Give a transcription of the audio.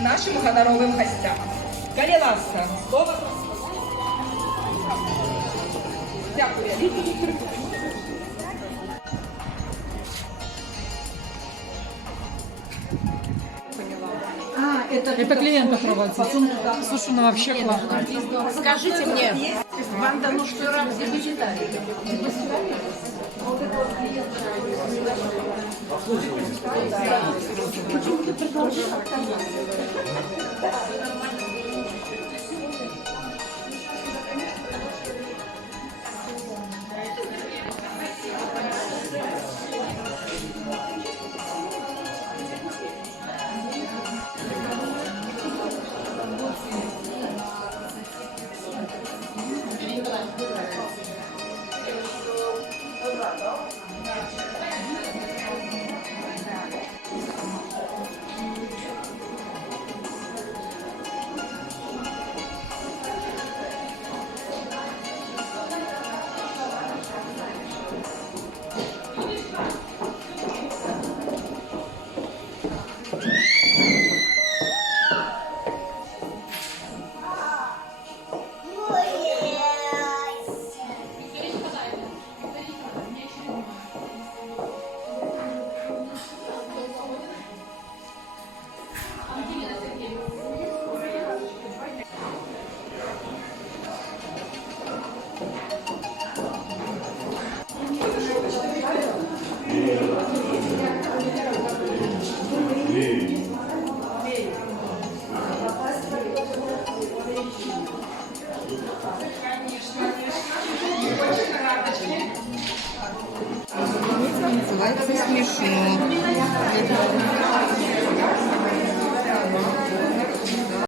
нашим гоноровим гостям. Коли ласка, слово. Дякую. Это клиента проводит. Слушай, ну вообще классно. Скажите мне, вам дано что раз депозитарий? Называется смешно.